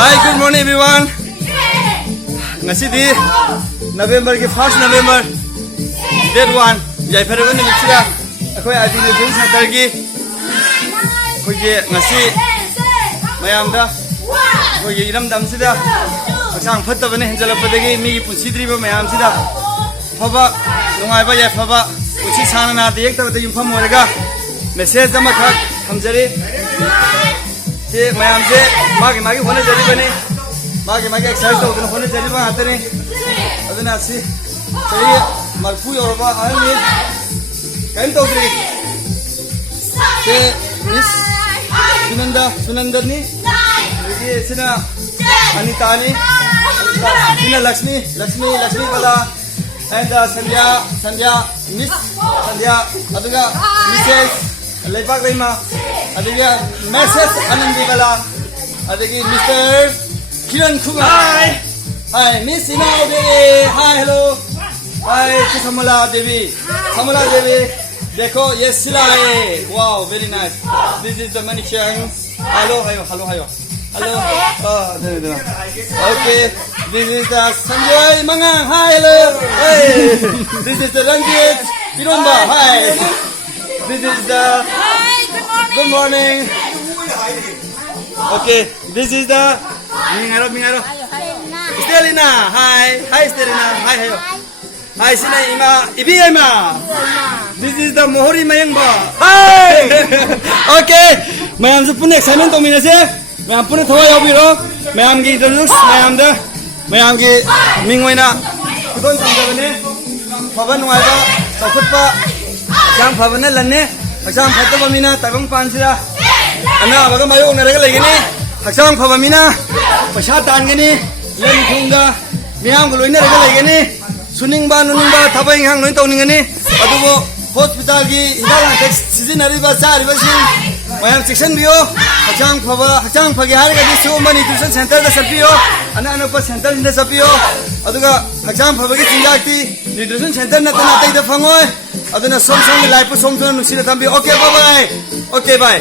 Hi, good morning everyone. Ngasi di November ke 1st November date 1 jai phare ban mixira akhoi adination center ki khoi ge ngasi mayam da khoi ge iram dam sida aksang phatta bane henjala padagi mi pusidri ba mayam sida phaba nungai ba ya phaba pusi sana na de ekta da yumpham morega message ama khak thamjari ये ma'am से मागे मागे होने जरी बने मागे exercise तो उतना होने जरी बने आते नहीं अभी ना सी चलिए मरफू और बा आए नहीं कहीं तो उतरी ये मिस सुनंदनी ये सिना अनिता नी सिना लक्ष्मी वाला एंड संध्या मिस संध्या अदुगा मिसेस लेपाक लेमा अदगी मैसेज आनंदी वाला अदगी mister Kiran Kumar hi miss Ina Devi hi hello hi कमला देवी देखो ये सिला है wow very nice this is the Manisha hello okay this is the Sanjay Mangang hi hello this is the Ranjit Piromba hi this is the good morning. Okay, this is the Mingaro. Stelina, hi Stelina, hi. Hi Sina Ima, Ibi Ima. This is the Mohori Mayangba. Hi. Okay, mayam se pune excitement to mina se. Mayam pune thoa yobiro. Mayam ki introduce mayam ki mingwaina. Kudon samjabane. Phaban waiba, tafutpa. Jang phabane lanne. Haksang phataba mina tabang pansira ana abaga mayo naraga legini haksang phaba mina paisa tangani len thunga miyam goloina raga legini suningba nuningba thabai hang noi tawningani adubo hospital gi indala tax season ariba sariba sin mayam section bio haksang phagi harga di suma nutrition center da sapio ana pa center inda sapio aduga haksang phaba gi sinjakti nutrition center na tana tai da phangoi aduna som life som nuksina tambi okay bye